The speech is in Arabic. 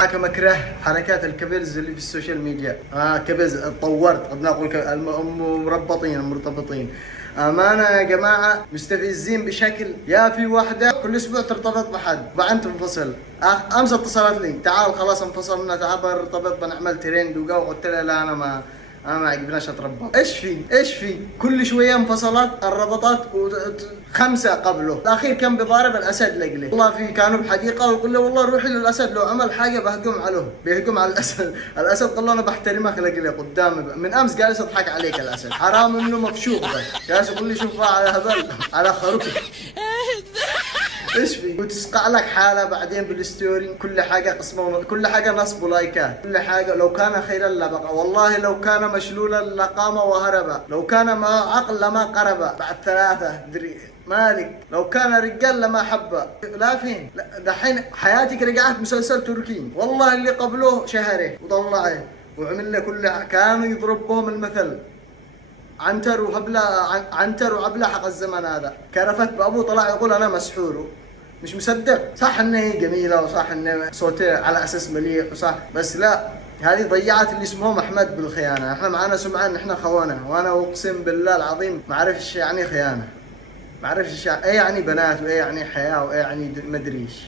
معك مكره حركات الكبلز اللي في السوشيال ميديا. كبز اتطورت، قد نقول مربطين مرتبطين. امانه يا جماعه مستفزين بشكل، يا في واحده كل اسبوع ترتبط بحد وبعدين تنفصل. امس اتصلت لي، تعال خلاص انفصلنا، تعال بنرتبط بنعمل ترند وقو. قلت لها لا، انا ما عجبناش اتربط. ايش في كل شويه انفصلت انربطت خمسه قبله. الاخير كان بضارب الاسد لقلي، والله في كانوا بحديقه ويقول له والله روحي للاسد، لو عمل حاجه بهجم عليه، بيهجم على الاسد. الاسد قال له انا بحترمك لقلي قدامي، من امس جالس يضحك عليك الاسد، حرام انه مفشوخ بس جالس يقول لي شوف على هبل على خروف. ايش في وتسقع لك حاله بعدين بالستوري، كل حاجه قسمه، كل حاجه نصب ولايكات، كل حاجه لو كان خيرا لبقى، والله لو كان مشلولا لقام وهرب، لو كان ما عقل لما قرب، بعد ثلاثه دري مالك، لو كان رجال لما حب. لا فين دحين حياتك رجعت مسلسل تركي، والله اللي قبله شهره وطلعه وعمل له كانوا يضربهم المثل. عنتر وعبلة حق الزمن هذا، كرفت بابوه طلع يقول انا مسحور. مش مصدق، صح انها هي جميله وصح ان صوتها على اساس مليح وصح، بس لا، هذه ضيعت اللي اسمهم احمد بالخيانه. احنا معانا سمعه ان احنا خونه، وانا اقسم بالله العظيم ما اعرف ايش يعني خيانه، ما اعرف ايش ايه يعني بنات، وايه يعني حياه، وايه يعني مدري ايش.